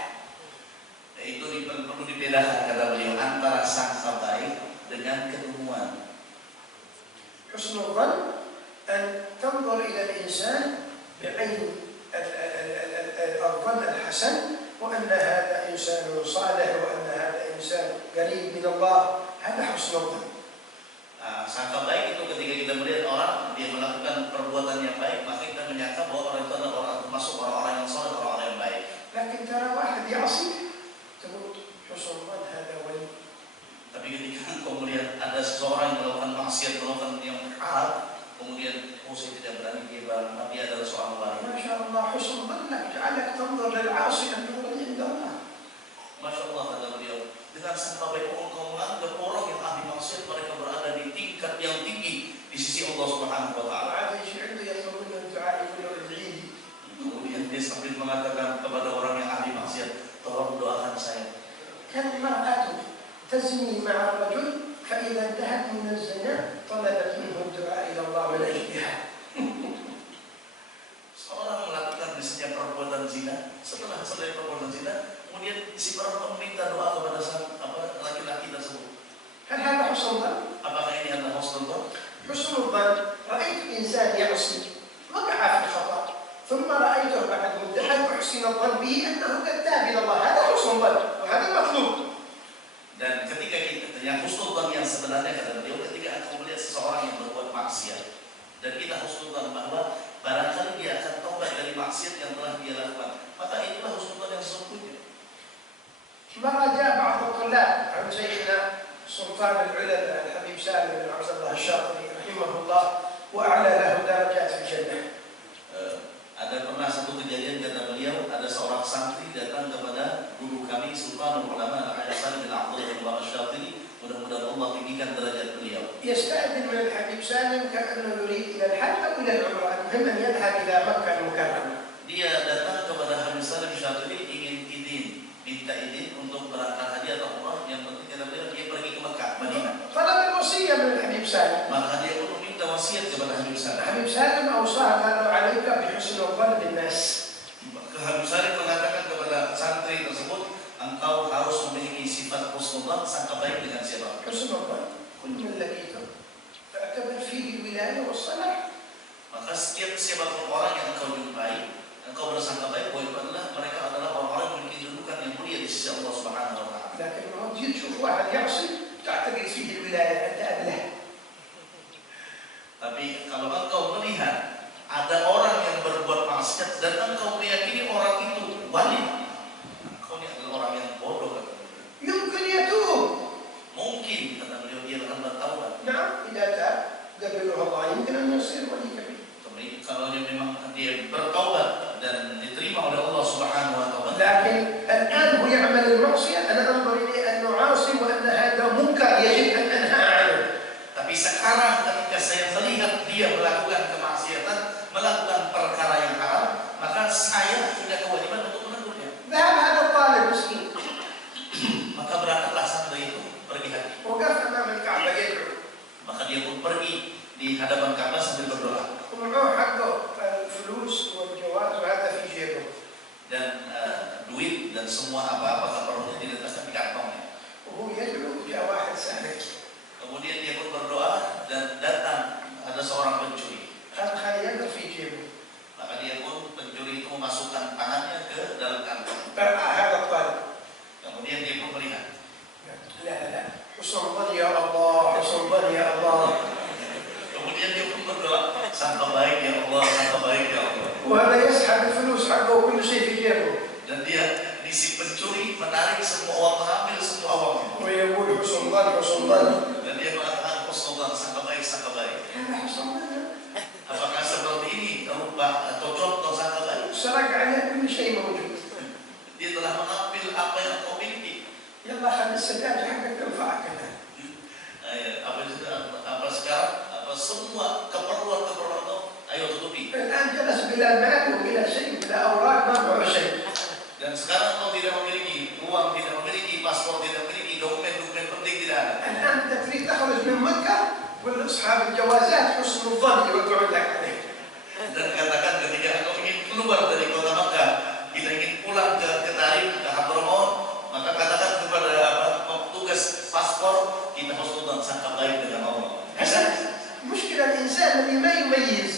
Itu perlu dibedakan kata beliau antara sangka baik dengan kedunguan. حسن الظن أن تنظر إلى الإنسان بعين الظن الحسن وأن هذا إنسان صالح وأن هذا إنسان قريب من الله، هذا حسن الظن. Sangka baik itu ketika kita melihat orang dia melakukan perbuatan yang baik, maka kita menyangka bahwa orang itu adalah orang termasuk orang-orang yang soleh, orang-orang yang baik. لكن ترى واحد يعصي تقول حسن الظن هذا ولي. Tapi ketika engkau melihat ada seseorang yang melakukan maksiat, melakukan yang haram, kemudian saya tidak berani dia barang, dia adalah seorang wali. ما شاء الله حسن ظنك جعلك تنظر للعاصي أنه ولي عند الله. Masya Allah, kata beliau, dengan sangka baik engkau menganggap orang yang ahli maksiat mereka berada di tingkat yang tinggi di sisi Allah Subhanahu wa taala. وعاد يجي عنده يطلب منه الدعاء يقول له ادعي لي. Kemudian dia sambil mengatakan kepada orang yang ahli maksiat, tolong doakan saya. كان المرأة تزني مع الرجل فإذا انتهت من الزنا طلبت منه الدعاء إلى الله من أجلها. Seorang melakukan misalnya perbuatan zina, setelah selesai perbuatan zina, kemudian si perempuan meminta doa kepada sang laki-laki tersebut. هل هذا حسن ظن؟ Apakah ini adalah husnul dzan? حسن الظن رأيت إنسان يعصي وقع في الخطأ ثم رأيته بعد مدة أن أحسن الظن به أنه قد تاب إلى الله، هذا حسن ظن وهذا مطلوب. Dan ketika kita yang husnul dzan yang sebenarnya kata beliau, ketika engkau melihat seseorang yang berbuat maksiat dan kita husnul dzan bahwa barangkali dia akan tobat dari maksiat yang telah dia lakukan, maka itulah husnul dzan yang sesungguhnya. مرة جاء بعض الطلاب عن شيخنا سلطان العلماء الحبيب سالم بن عبد الله الشاطبي رحمه الله وأعلى له درجات في الجنة. Ada pernah satu kejadian kata beliau, ada seorang santri datang kepada guru kami Sultanul Ulama Al-Habib Salim bin Abdullah bin Al-Syatili, mudah-mudahan Allah tinggikan derajat beliau. يستأذن من الحبيب سالم كأنه يريد إلى الحج أو إلى العمرة، المهم أن يذهب إلى مكة المكرمة. Dia datang kepada Habib Salim Syatili ingin minta izin untuk berangkat haji atau umrah, yang penting kata beliau dia pergi ke Mekah, Madinah. طلب الوصية من الحبيب سالم. Maka dia pun meminta wasiat kepada Habib Salim. الحبيب سالم أوصاه قال له عليك بحسن الظن بالناس. Habib Salim mengatakan kepada santri tersebut, engkau harus memiliki sifat husnul dzan, sangka baik dengan siapa? حسن الظن كل من لقيته فاعتبر فيه الولاية والصلاح. Maka siapapun orang yang engkau jumpai, engkau bersangka baik bahwa itu adalah mereka adalah orang-orang yang memiliki kedudukan yang mulia di sisi Allah Subhanahu wa taala. لكن لما تجي تشوف واحد يعصي تعتقد فيه الولاية أنت أبله. Tapi kalau engkau melihat ada orang yang berbuat maksiat dan engkau meyakini orang itu wali, engkau ini adalah orang yang bodoh kata beliau. يمكن يتوب. Mungkin kata beliau dia akan bertaubat. نعم إذا تاب قبله الله يمكن أن يصير ولي كبير. Tapi kalau dia memang dia bertaubat dan diterima oleh Allah Subhanahu wa taala. لكن الآن هو يعمل المعصية أنا أنظر إليه أنه عاصي وأن هذا منكر يجب أن أنهى عنه. Tapi sekarang ketika saya melihat dia melakukan kemaksiatan, melakukan perkara yang haram, maka saya punya kewajiban untuk menegurnya. ذهب هذا الطالب مسكين Maka berangkatlah santri itu pergi haji. وقف أمام الكعبة يدعو Maka dia pun pergi di hadapan Ka'bah sambil berdoa. ومعه حقه الفلوس والجواز وهذا في جيبه. Dan duit dan semua apa-apa keperluannya diletakkan di kantongnya. وهو يدعو جاء واحد سالك Kemudian dia pun berdoa dan datang ada seorang pencuri. قال خلي يده في جيبه. Maka dia pun pencuri itu memasukkan tangannya ke dalam kantong. فرأى هذا الطالب. Kemudian dia pun melihat. لا لا لا حسن ظن يا الله حسن ظن يا الله. Kemudian dia pun berdoa, sangka baik ya Allah, sangka baik ya Allah. وهذا يسحب الفلوس حقه وكل شيء في جيبه. Dan dia si pencuri menarik semua uang, mengambil semua uangnya. ويقول حسن ظن حسن ظن. Dan dia mengatakan husnul dzan, sangka baik, sangka baik. هذا حسن ظن. Apakah seperti ini rupa atau contoh sangka baik? سرق عليه كل شيء موجود. Dia telah mengambil apa yang kau miliki. يلا خلي السداد حقك تنفعك الآن. Apa sekarang? Apa semua keperluan kau? Ayo tutupi. الآن جلس بلا مال وبلا شيء بلا أوراق ما معه شيء. Dan sekarang kau tidak memiliki uang, tidak memiliki paspor, tidak memiliki dokumen-dokumen penting, tidak ada. الآن أنت تريد تخرج من مكة والأصحاب الجوازات حسن الظن يوقعون لك عليه. Dan katakan ketika engkau ingin keluar dari kota Makkah, kita ingin pulang ke Tarim, ke Hadramaut, maka katakan kepada petugas paspor, kita husnudzan, sangka baik dengan Allah. مشكلة الإنسان اللي ما يميز.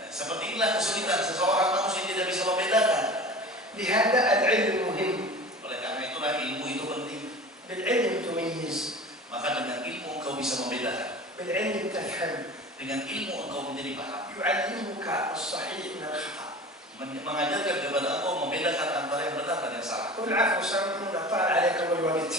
Nah, seperti inilah kesulitan seseorang manusia tidak bisa membedakan. لهذا العلم مهم. Oleh karena itulah ilmu itu penting. بالعلم تميز. Maka dengan ilmu engkau bisa membedakan. بالعلم تفهم. Dengan ilmu engkau menjadi paham. يعلمك الصحيح من الخطأ. Mengajarkan kepada engkau membedakan antara yang benar dan yang salah. قل عفوا سامحونا طال عليكم الوقت.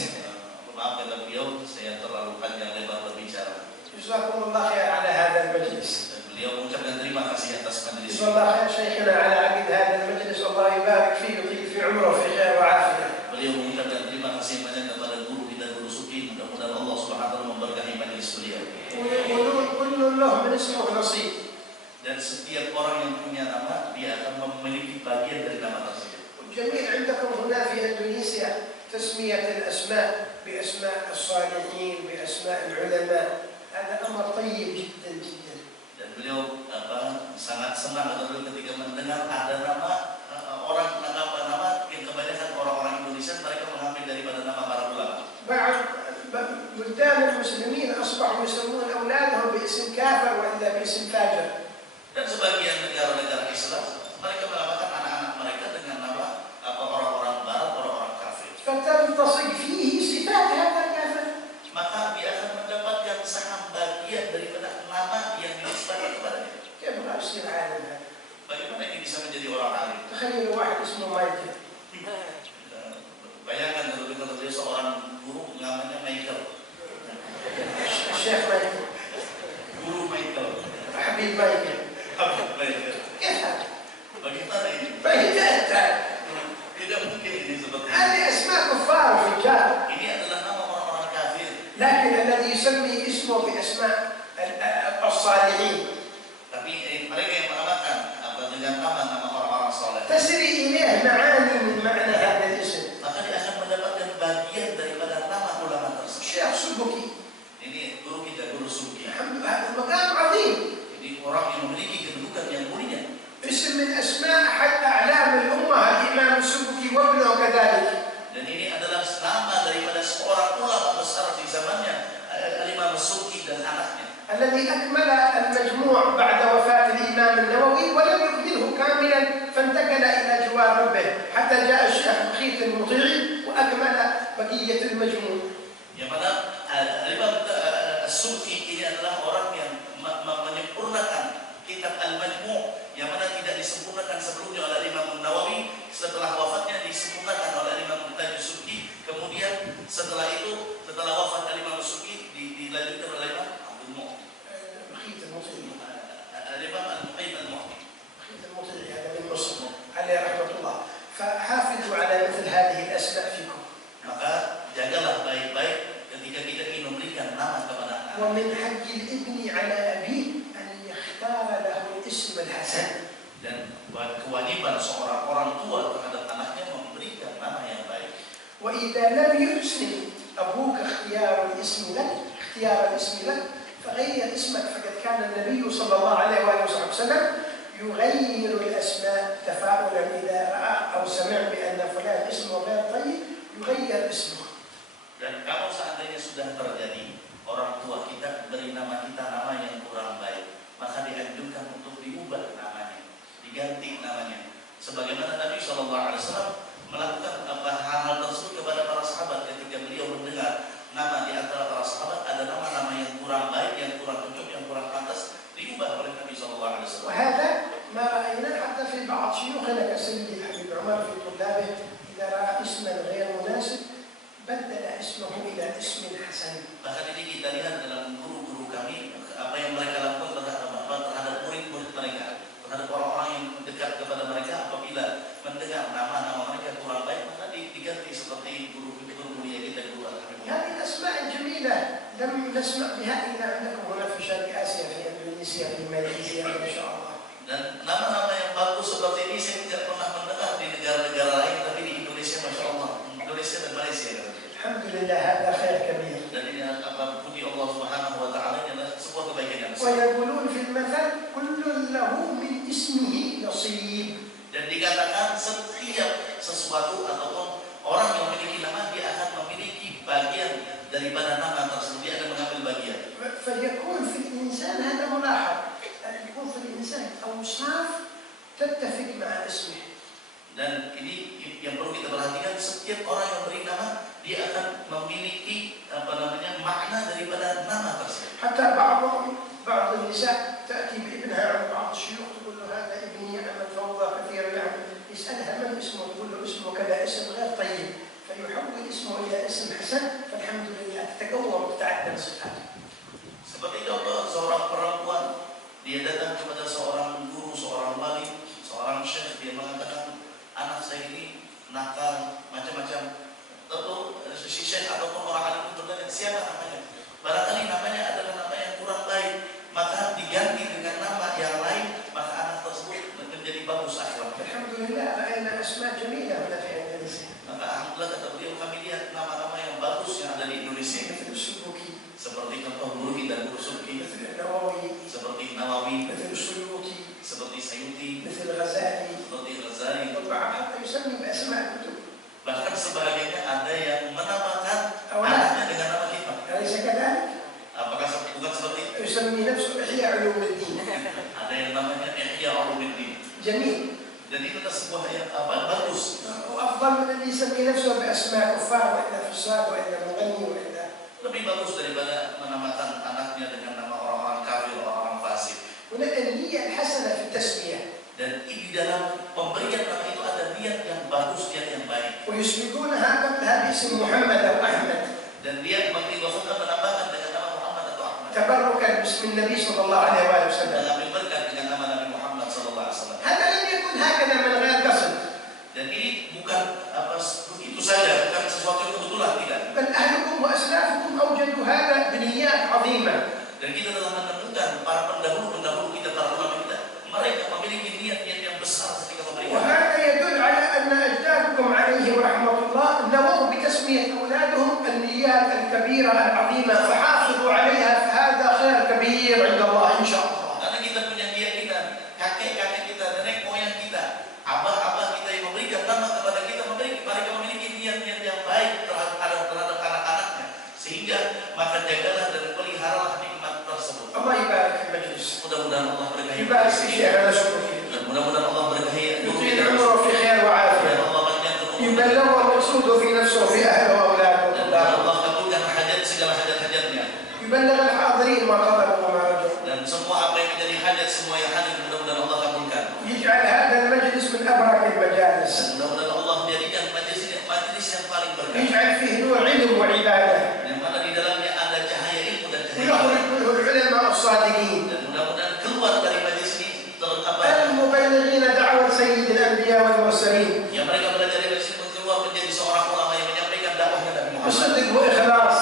Maaf kata beliau, saya terlalu panjang lebar berbicara. جزاكم الله خير على هذا المجلس. Dan beliau mengucapkan terima kasih atas majelis. جزا الله خير شيخنا على عقد هذا المجلس والله يبارك فيه ويطيل في عمره في خير وعافية. Beliau mengucapkan terima kasih banyak kepada guru kita, Guru Suki. Mudah-mudahan Allah Subhanahu wa taala memberkahi majelis beliau. ويقولون كل له من اسمه نصيب. Dan setiap orang yang punya nama, dia akan memiliki bagian dari nama tersebut. والجميل عندكم هنا في اندونيسيا تسمية الاسماء باسماء الصالحين باسماء العلماء. هذا امر طيب جدا جدا. Dan beliau sangat senang ketika mendengar ada nama orang nama yang kebanyakan orang-orang Indonesia mereka mengambil daripada nama para ulama. بعض بلدان المسلمين اصبحوا يسمون اولادهم باسم كافر والا باسم فاجر. Dan sebagian negara-negara Islam mereka menamakan anak-anak mereka dengan nama orang-orang barat, orang-orang kafir. فتلتصق فيه صفات هذا الكافر. Maka dia akan mendapatkan saham bagian daripada nama yang dinisbahkan kepadanya. كيف راح يصير عالم هذا؟ Bagaimana ini bisa menjadi orang alim? تخيلوا واحد اسمه مايكل. Bayangkan kalau kita terjadi seorang guru namanya Michael. الشيخ مايكل. Guru Michael. حبيب مايكل. Habib Michael. كيف هذا؟ Bagaimana ini? فهمت. Tidak mungkin ini seperti ini. هذه اسماء كفار وفجار. Ini adalah nama orang-orang kafir. لكن الذي يسمي اسمه باسماء الصالحين Tapi mereka yang menamakan dengan nama-nama orang-orang saleh. تسري اليه معاني من معنى هذا الاسم. Maka dia akan mendapatkan bagian daripada nama ulama tersebut. الشيخ سبكي. Ini guru kita, Guru Suki. الحمد لله هذا المقام عظيم. Ini orang yang memiliki kedudukan yang mulia. اسم من اسماء احد اعلام الامه الامام السبكي وابنه كذلك. Dan ini adalah nama daripada seorang ulama besar di zamannya, Al-Imam Suki dan anaknya. الذي اكمل المجموع بعد وفاه الامام النووي ولم يكمله كاملا فانتقل الى جوار ربه حتى جاء الشيخ بخيت المطيعي واكمل بقيه المجموع. Yang mana Al-Imam Suki ini adalah orang yang menyempurnakan kitab Al-Majmu' yang mana tidak disempurnakan sebelumnya oleh Imam Nawawi, setelah wafatnya disempurnakan oleh Imam Suki. Kemudian setelah itu, setelah wafat Imam Suki dilanjutkan oleh Imam Abdul Mu'ti. بخيت المطيعي. Imam Al-Muqayyim Al-Mu'ti. بخيت المطيعي هذا من مصر عليه رحمه الله. فحافظوا على مثل هذه الاسماء فيكم. Maka jagalah baik-baik ketika kita ingin memberikan nama kepada anak. ومن حق الابن على ابيه ان يختار له الاسم الحسن. Dan kewajiban seorang orang tua terhadap anaknya memberikan nama yang baik. واذا لم يحسن ابوك اختيار الاسم لك فغير اسمك. فقد كان النبي صلى الله عليه واله وسلم يغير الاسماء تفاؤلا اذا راى او سمع بان فلان اسمه غير طيب يغير اسمه. Dan kalau seandainya sudah terjadi orang tua kita beri nama kita nama yang kurang baik, maka dianjurkan untuk diubah namanya, diganti namanya. Sebagaimana Nabi SAW melakukan hal-hal tersebut kepada para sahabat ketika beliau mendengar nama di antara para sahabat ada nama-nama yang kurang baik, yang kurang cocok, yang kurang pantas, diubah oleh Nabi SAW. وهذا ما رايناه حتى في بعض شيوخنا كسيدي الحبيب عمر في طلابه اذا راى اسما غير مناسب بدل اسمه الى اسم حسن. Bahkan ini kita lihat dalam guru-guru kami apa yang mereka lakukan terhadap murid-murid mereka, terhadap orang-orang yang dekat kepada mereka. Apabila mendengar nama-nama mereka kurang baik, maka diganti seperti guru-guru mulia kita, guru Al-Habib. هذه الاسماء الجميله لم نسمع بها الا عندكم هنا في شرق اسيا في اندونيسيا في ماليزيا ما شاء الله. Dan nama-nama yang bagus seperti ini saya tidak pernah mendengar di negara-negara lain, tapi di Indonesia, masya Allah, Indonesia dan Malaysia. الحمد لله هذا خير كبير. Dan ini apa puji Allah Subhanahu Wa Taala adalah sebuah kebaikan yang besar. ويقولون في المثل كل له من اسمه نصيب. Dan dikatakan setiap sesuatu ataupun orang yang memiliki nama dia akan memiliki bagian daripada nama tersebut, dia akan mengambil bagian. فيكون في الانسان هذا ملاحظ يكون في الانسان اوصاف تتفق مع اسمه. Dan ini yang perlu kita perhatikan, setiap orang yang beri nama dia akan memiliki makna daripada nama tersebut. حتى بعض النساء تأتي بابنها عند بعض الشيوخ تقول له هذا ابني يعمل فوضى كثيرة يسألها من اسمه تقول له اسمه كذا اسم غير طيب فيحول اسمه إلى اسم حسن فالحمد لله تتقوى وتتعدل صفاته. Seperti contoh seorang perempuan dia datang kepada seorang guru, seorang wali, seorang syekh, dia mengatakan anak saya ini nakal macam-macam. Tentu si syekh ataupun orang alim itu bertanya siapa namanya. Barangkali namanya adalah nama yang kurang baik, maka diganti dengan nama yang lain, maka anak tersebut menjadi bagus akhlaknya. Alhamdulillah, ra'ayna asma' jamilah fi Indonesia. Maka alhamdulillah kata beliau kami lihat nama-nama yang bagus yang ada di Indonesia. مثل السبكي، Seperti contoh Guru dan Guru Subki, مثل النووي، seperti Nawawi, مثل السيوطي، seperti Sayuti, مثل الغزالي، seperti Ghazali. والبعض حتى يسمي بأسماء الكتب. Bahkan sebagiannya ada yang menamakan anaknya dengan nama kita. أليس كذلك؟ Apakah bukan seperti itu? يسمي نفسه إحياء علوم الدين. Ada yang namanya Ihya Ulumuddin. جميل. Dan itu adalah sebuah yang bagus. وأفضل من اللي يسمي نفسه بأسماء كفار وإلا فساد وإلا مغني وإلا. Lebih bagus daripada menamakan anaknya dengan nama orang-orang kafir, orang-orang fasik. هنا النية الحسنة في التسمية. Dan di dalam pemberian nama itu ada niat yang bagus, niat yang baik. ويسبقونها قبلها باسم محمد أو أحمد. Dan dia mengibaratkan menambahkan dengan nama Muhammad atau Ahmad. تبركا باسم النبي صلى الله عليه وآله وسلم. Mengambil berkat dengan nama Nabi Muhammad sallallahu alaihi wasallam. هذا لم يكن هكذا من غير قصد. Dan ini bukan begitu saja, bukan sesuatu yang kebetulan, tidak. بل أهلكم وأسلافكم أوجدوا هذا بنيات عظيمة. Dan kita telah menemukan para pendahulu kita, para ulama kita, mereka memiliki niat-niat yang besar ketika memberikan. وهذا يدل على أن أجدادكم عليهم رحمة الله نووا بتسمية أولادهم النيات الكبيرة العظيمة فحافظوا عليها فهذا خير كبير عند الله إن شاء الله. Karena kita punya keyakinan, kakek-kakek kita, nenek moyang kita, abah-abah kita yang memberikan nama kepada kita, mereka memiliki niat-niat yang baik terhadap anak-anaknya, sehingga maka jagalah dan peliharalah nikmat tersebut. الله يبارك في المجلس. Mudah-mudahan Allah berkahi. يبارك في شيخنا شكري. Dan mudah-mudahan Allah berkahi. يطيل عمره في خير وعافية. Dan Allah panjangkan umur. يبلغ المقصود في نفسه وفي أهله وأولاده Dan وطلابه. Allah kabulkan hajat segala hajat-hajatnya. يبلغ الحاضرين ما طلبوا وما رجوا. Dan semua apa yang menjadi hajat semua yang hadir mudah-mudahan Allah kabulkan. يجعل هذا المجلس من أبرك المجالس. Dan mudah-mudahan Allah menjadikan majlis yang paling berkah. يجعل فيه نور علم وعبادة. Yang mana di dalamnya ada cahaya ilmu dan cahaya. ويخرج منه العلماء الصادقين. Dan mudah-mudahan keluar dari majlis ini المبلغين دعوة سيد الأنبياء والمرسلين. yang mereka belajar dari majlis ini keluar menjadi seorang ulama yang menyampaikan dakwahnya Nabi Muhammad. بصدق وإخلاص.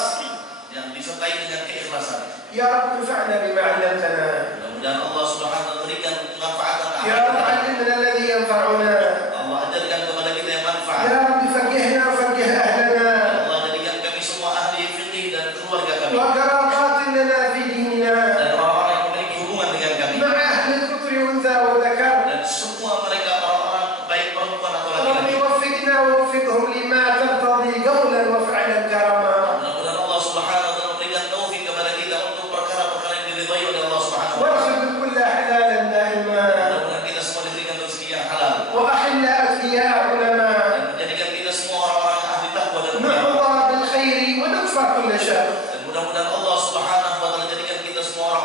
Yang disertai dengan keikhlasan. يا رب انفعنا بما علمتنا. Mudah-mudahan Allah Subhanahu wa berikan manfaat يا رب علمنا الذي ينفعنا. Allah ajarkan kepada kita yang manfaat. يا رب فقهنا وفقه أهلنا. Allah jadikan kami semua ahli fikih dan keluarga kami. وقرابات لنا في ديننا. Dan orang-orang yang memiliki hubungan dengan kami. مع أهل الفطر أنثى وذكر. Dan semua mereka orang-orang baik perempuan atau رب laki-laki. وفقنا ووفقهم لما ترتضي قولا وفعلا كرما. Mudah-mudahan Allah Subhanahu wa taala memberikan taufik kepada kita untuk perkara-perkara yang diridhai oleh Allah Subhanahu wa taala. وارزق كل حلالا دائما. Mudah-mudahan kita semua diberikan rezeki yang halal. وأحل أثرياء علماء. Dan menjadikan kita semua orang-orang ahli takwa dan نحظى بالخير ونكفى كل شر.